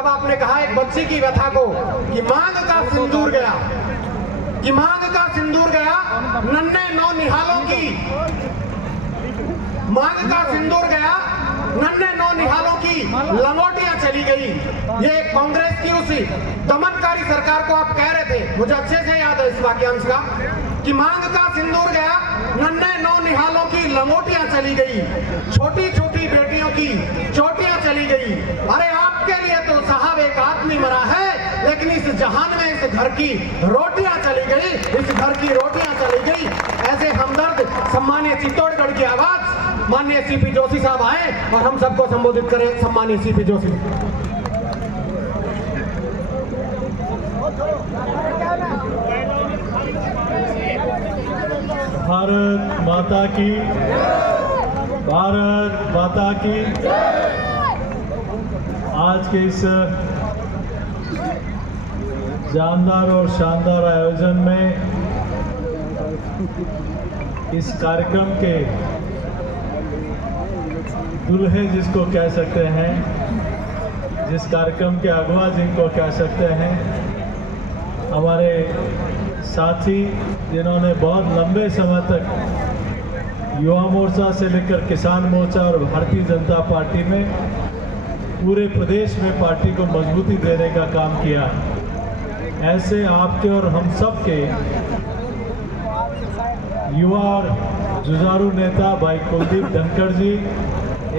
तब आपने कहा एक बच्ची की व्यथा को कि मांग का सिंदूर गया, कि मांग का सिंदूर गया नन्हे नौ निहालों की, मांग का सिंदूर गया नन्हे नौ निहालों की लंगोटियां चली गई। ये कांग्रेस की उसी दमनकारी सरकार को आप कह रहे थे, मुझे अच्छे से याद है इस वाक्यांश का, कि मांग का सिंदूर गया नन्हे नौ निहालों की लंगोटियां चली गई, छोटी छोटी बेटियों की चोटियां चली गई। अरे आपके लिए तो साहब एक आदमी मरा है, लेकिन इस जहान में इस घर की रोटियां चली गई, इस घर की रोटियां चली गई। ऐसे हमदर्द सम्मानीय चित्तौड़गढ़ की आवाज माननीय सीपी जोशी साहब आए और हम सबको संबोधित करें। सम्मानीय सीपी जोशी। भारत माता की, भारत माता की। आज के इस जानदार और शानदार आयोजन में, इस कार्यक्रम के दुल्हे जिसको कह सकते हैं, जिस कार्यक्रम के अगुवा जिनको कह सकते हैं, हमारे साथी जिन्होंने बहुत लंबे समय तक युवा मोर्चा से लेकर किसान मोर्चा और भारतीय जनता पार्टी में पूरे प्रदेश में पार्टी को मजबूती देने का काम किया, ऐसे आपके और हम सब के युवा और जुझारू नेता भाई कुलदीप धनखड़ जी,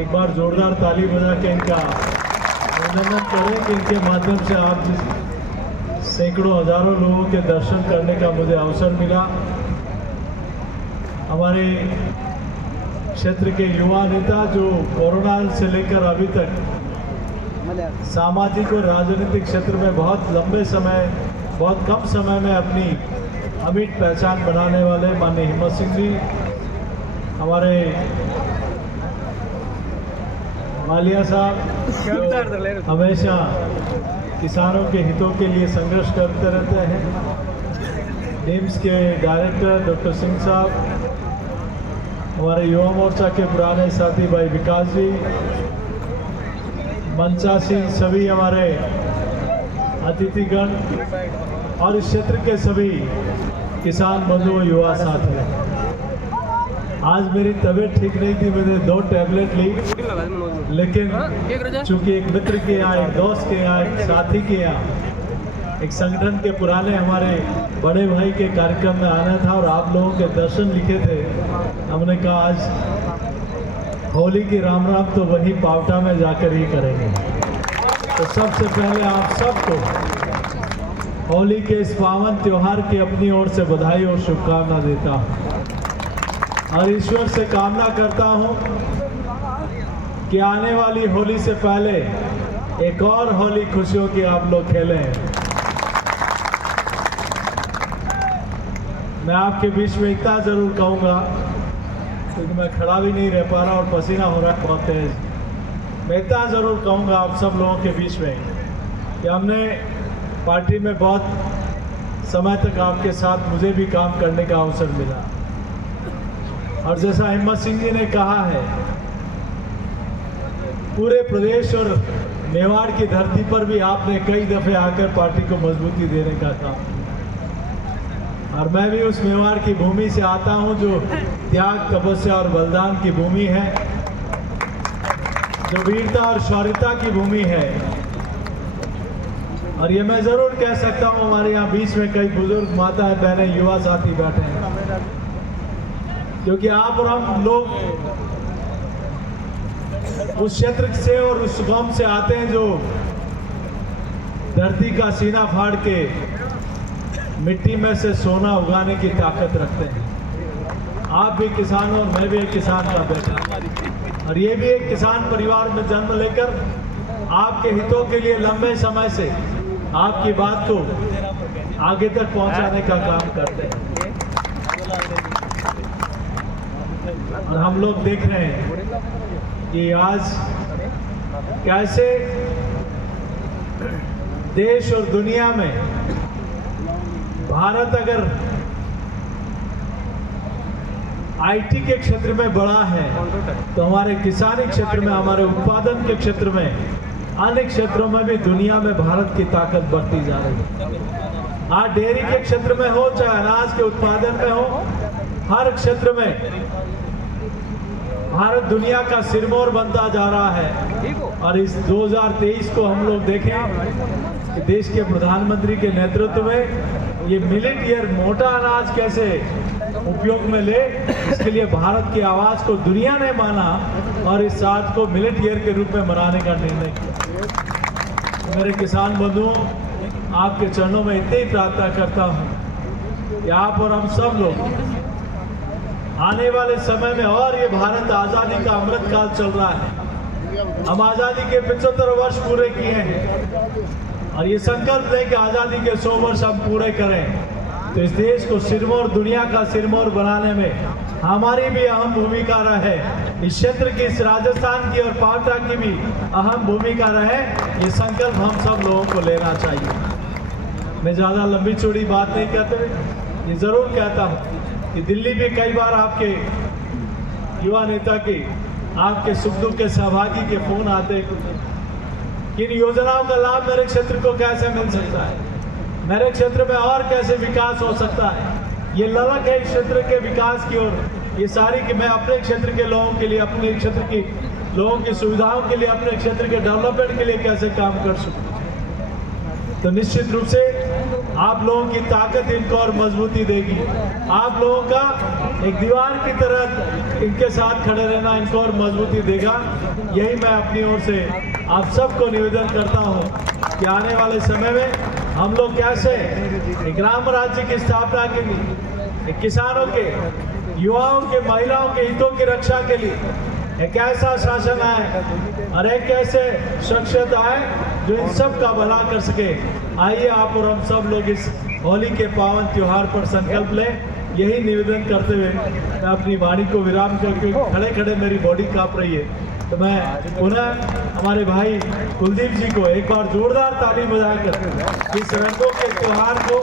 एक बार जोरदार ताली बजा के इनका अभिनंदन करें कि इनके माध्यम से आप सैकड़ों हजारों लोगों के दर्शन करने का मुझे अवसर मिला। हमारे क्षेत्र के युवा नेता जो कोरोना से लेकर अभी तक सामाजिक और राजनीतिक क्षेत्र में बहुत लंबे समय, बहुत कम समय में अपनी अमिट पहचान बनाने वाले माननीय हिम्मत सिंह जी, हमारे मालिया साहब हमेशा किसानों के हितों के लिए संघर्ष करते रहते हैं, निम्स के डायरेक्टर डॉक्टर सिंह साहब, हमारे युवा मोर्चा के पुराने साथी भाई विकास जी, मंचासी सभी हमारे अतिथिगण और इस क्षेत्र के सभी किसान बंधु युवा साथी। आज मेरी तबीयत ठीक नहीं थी, मैंने 2 टैबलेट ली, लेकिन चूंकि एक मित्र के यहाँ, एक दोस्त के यहाँ, एक साथी के यहाँ, एक संगठन के पुराने हमारे बड़े भाई के कार्यक्रम में आना था और आप लोगों के दर्शन लिखे थे, हमने कहा आज होली की राम राम तो वही पावटा में जाकर ही करेंगे। तो सबसे पहले आप सबको होली के इस पावन त्योहार की अपनी ओर से बधाई और शुभकामना देता हूँ और ईश्वर से कामना करता हूँ कि आने वाली होली से पहले एक और होली खुशियों की आप लोग खेलें। मैं आपके बीच में इतना जरूर कहूँगा, क्योंकि मैं खड़ा भी नहीं रह पा रहा और पसीना हो रहा है बहुत तेज, मैं इतना ज़रूर कहूँगा आप सब लोगों के बीच में कि हमने पार्टी में बहुत समय तक आपके साथ मुझे भी काम करने का अवसर मिला और जैसा हिम्मत सिंह जी ने कहा है, पूरे प्रदेश और मेवाड़ की धरती पर भी आपने कई दफ़े आकर पार्टी को मजबूती देने का काम किया और मैं भी उस मेवाड़ की भूमि से आता हूं जो त्याग, तपस्या और बलिदान की भूमि है, जो वीरता और शौर्यता की भूमि है। और ये मैं ज़रूर कह सकता हूं, हमारे यहाँ बीच में कई बुजुर्ग माताएं, बहनें, युवा साथी बैठे हैं, क्योंकि आप और हम लोग उस क्षेत्र से और उस गांव से आते हैं जो धरती का सीना फाड़ के मिट्टी में से सोना उगाने की ताकत रखते हैं। आप भी किसान और मैं भी एक किसान का बेटा और ये भी एक किसान परिवार में जन्म लेकर आपके हितों के लिए लंबे समय से आपकी बात को आगे तक पहुंचाने का काम करते हैं। और हम लोग देख रहे हैं कि आज कैसे देश और दुनिया में भारत अगर आईटी के क्षेत्र में बड़ा है तो हमारे किसानी क्षेत्र में, हमारे उत्पादन के क्षेत्र में अन्य क्षेत्रों में भी दुनिया में भारत की ताकत बढ़ती जा रही है। आज डेयरी के क्षेत्र में हो, चाहे अनाज के उत्पादन में हो, हर क्षेत्र में भारत दुनिया का सिरमौर बनता जा रहा है। और इस 2023 को हम लोग देखें कि देश के प्रधानमंत्री के नेतृत्व में ये मिलेट ईयर, मोटा अनाज कैसे उपयोग में ले, इसके लिए भारत की आवाज को दुनिया ने माना और इस साथ को मिलेट ईयर के रूप में मनाने का निर्णय किया। मेरे किसान बंधुओं, आपके चरणों में इतनी ही प्रार्थना करता हूँ कि आप और हम सब लोग आने वाले समय में, और ये भारत आज़ादी का अमृत काल चल रहा है, हम आज़ादी के 75 वर्ष पूरे किए हैं और ये संकल्प लें कि आज़ादी के 100 वर्ष हम पूरे करें, तो इस देश को सिरमौर, दुनिया का सिरमौर बनाने में हमारी भी अहम भूमिका रहे। इस क्षेत्र की, इस राजस्थान की और पावटा की भी अहम भूमिका रहे। ये संकल्प हम सब लोगों को लेना चाहिए। मैं ज़्यादा लंबी चौड़ी बात नहीं कहते, ये ज़रूर कहता हूँ कि दिल्ली में कई बार आपके युवा नेता के, आपके सुख दुख के सहभागी के फोन आते, किन योजनाओं का लाभ मेरे क्षेत्र को कैसे मिल सकता है, मेरे क्षेत्र में और कैसे विकास हो सकता है। ये ललक है इस क्षेत्र के विकास की ओर, ये सारी कि मैं अपने क्षेत्र के लोगों के लिए, अपने क्षेत्र की लोगों की सुविधाओं के लिए, अपने क्षेत्र के डेवलपमेंट के लिए कैसे काम कर सकूं। तो निश्चित रूप से आप लोगों की ताकत इनको और मजबूती देगी। आप लोगों का एक दीवार की तरह इनके साथ खड़े रहना इनको और मजबूती देगा। यही मैं अपनी ओर से आप सबको निवेदन करता हूं कि आने वाले समय में हम लोग कैसे एक ग्राम राज्य की स्थापना के लिए, एक किसानों के, युवाओं के, महिलाओं के हितों की रक्षा के लिए एक ऐसा शासन आए और एक ऐसे शख्सियत आए जो इन सब का भला कर सके। आइए आप और हम सब लोग इस होली के पावन त्योहार पर संकल्प लें। यही निवेदन करते हुए मैं अपनी वाणी को विराम करके, खड़े खड़े मेरी बॉडी कांप रही है, तो मैं पुनः हमारे भाई कुलदीप जी को एक बार जोरदार ताली बजाकर इस रंगों के त्योहार को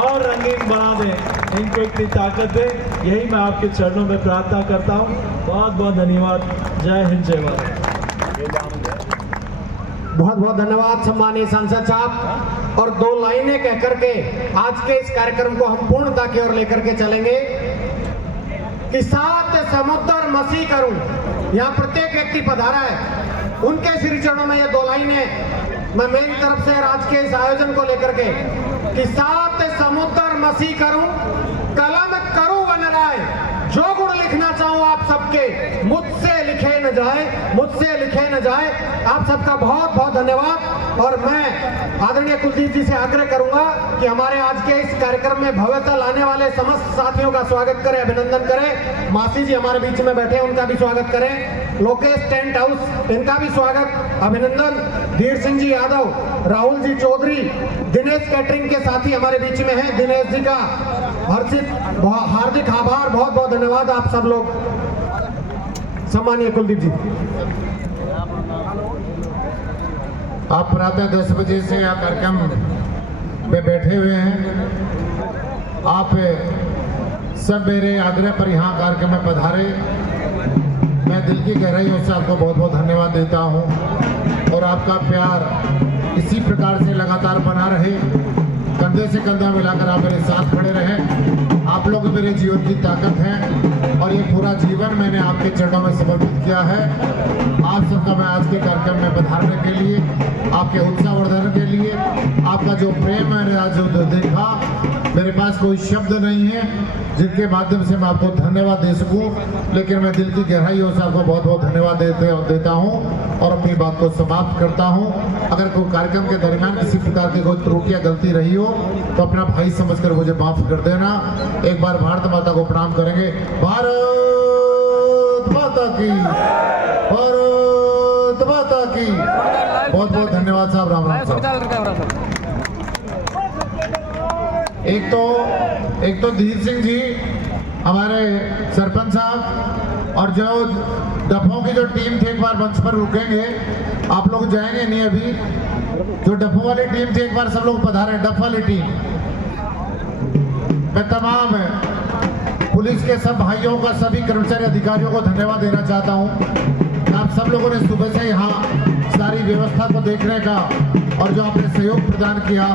और रंगीन बना दें, इनको इतनी ताकत दें। यही मैं आपके चरणों में प्रार्थना करता हूँ। बहुत बहुत धन्यवाद। जय हिंद, जय भारत। बहुत बहुत धन्यवाद सम्मानीय सांसद साहब। और 2 लाइनें कह करके आज के इस कार्यक्रम को हम पूर्णता की ओर लेकर के चलेंगे कि 7 समुद्र मसी करूं। यहाँ प्रत्येक व्यक्ति पधारा है, उनके श्री चरणों में ये 2 लाइनें मैं मेरी तरफ से आज के इस आयोजन को लेकर के कि 7 समुद्र मसी करूं, कलम करूं वनराय, जो गुण लिखना चाहूं आप सबके, मुझसे लिखे न जाए, मुझसे लिखे न जाए। आप सबका बहुत बहुत धन्यवाद। और मैं आदरणीय कुलदीप जी से आग्रह करूंगा कि हमारे आज के इस कार्यक्रम में भव्यता लाने वाले समस्त साथियों का स्वागत करें, अभिनंदन करें। मासी जी हमारे बीच में बैठे हैं, उनका भी स्वागत करें। लोकेश टेंट हाउस, इनका भी स्वागत, अभिनंदन। धीर सिंह जी यादव, राहुल जी चौधरी, दिनेश कैटरिंग के साथी हमारे बीच में हैं, दिनेश जी का हार्दिक आभार, बहुत बहुत धन्यवाद आप सब लोग। सम्मानीय कुलदीप जी, आप प्रातः 10 बजे से यहाँ कार्यक्रम में बैठे हुए हैं। आप सब मेरे आग्रह पर यहाँ कार्यक्रम में पधारे। मैं दिल की गहराइयों से आपको बहुत बहुत धन्यवाद देता हूँ और आपका प्यार इसी प्रकार से लगातार बना रहे, कंधे से कंधा मिलाकर आप मेरे साथ खड़े रहें। आप लोग मेरे जीवन की ताकत हैं और ये पूरा जीवन मैंने आपके चरणों में समर्पित किया है। आप सबका मैं आज के कार्यक्रम में पधारने के लिए, आपके उत्साहवर्धन के लिए, आपका जो प्रेम मैंने आज जो देखा, मेरे पास कोई शब्द नहीं है जिनके माध्यम से मैं आपको धन्यवाद दे सकूं, लेकिन मैं दिल की गहराइयों से आपको बहुत बहुत धन्यवाद देता हूं और अपनी बात को समाप्त करता हूं। अगर कोई कार्यक्रम के दरमियान किसी प्रकार की कोई त्रुटि या गलती रही हो तो अपना भाई समझकर मुझे माफ कर देना। एक बार भारत माता को प्रणाम करेंगे। भारत माता की, भारत माता की। बहुत बहुत धन्यवाद साहब। राम राम साहब। एक तो धीर सिंह जी हमारे सरपंच साहब और जो डफों की जो टीम थी एक बार मंच पर रुकेंगे। आप लोग जाएंगे नहीं अभी, जो डफों वाली टीम थी एक बार सब लोग पधारे। डफ वाली टीम, मैं तमाम पुलिस के सब भाइयों का, सभी कर्मचारी अधिकारियों को धन्यवाद देना चाहता हूं। आप सब लोगों ने सुबह से यहाँ सारी व्यवस्था को देखने का और जो आपने सहयोग प्रदान किया,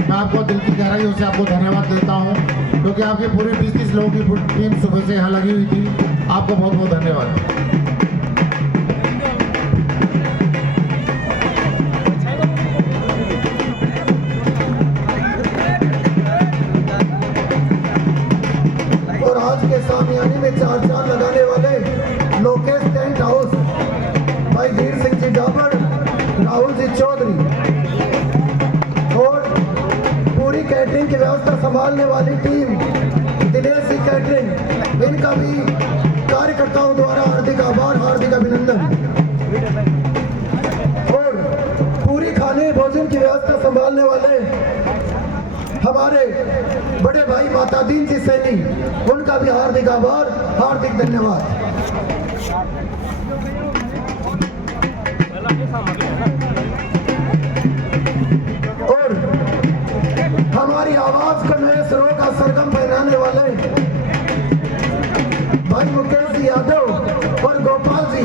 मैं आपको दिल की गहराइयों से आपको धन्यवाद देता हूं, क्योंकि आपकी पूरी 20-30 लोगों की टीम सुबह से यहाँ लगी हुई थी। आपको बहुत बहुत धन्यवाद। और आज के सामियाने में चार लगाने वाले लोकेश टेंट हाउस, भाई वीर सिंह जी डाबर, राहुल जी चौधरी, और पूरी कैटरिंग की व्यवस्था संभालने वाली टीम दिनेश सिंह कैटरिंग, इनका भी कार्यकर्ताओं द्वारा हार्दिक आभार, हार्दिक अभिनंदन। और पूरी खाने भोजन की व्यवस्था संभालने वाले हमारे बड़े भाई मातादीन जी सैनी, उनका भी हार्दिक आभार, हार्दिक धन्यवाद। और हमारी आवाज को नए सुरों का सरगम पहनाने वाले भाई मुकेश जी यादव और गोपाल जी,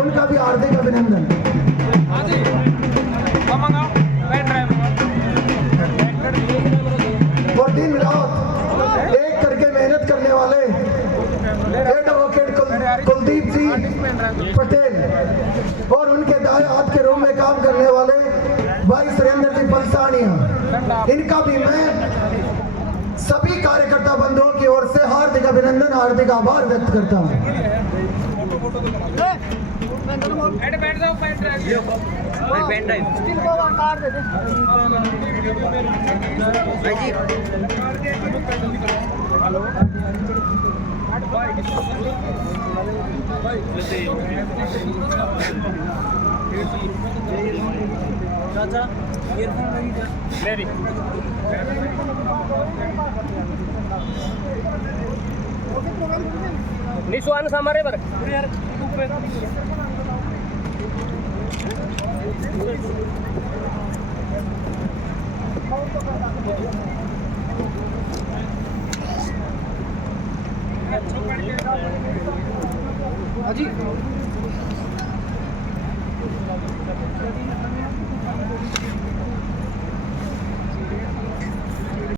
उनका भी हार्दिक अभिनंदन। और दिन रात एक करके मेहनत करने वाले एडवोकेट कुलदीप जी पटेल और उनके दाएं हाथ के रूप में काम करने वाले भाई सुरेंद्र जी पलसानिया, इनका भी मैं सभी कार्यकर्ता बंधुओं की ओर से हार्दिक अभिनंदन, हार्दिक आभार व्यक्त करता हूं। निस्वान सामारे बर जी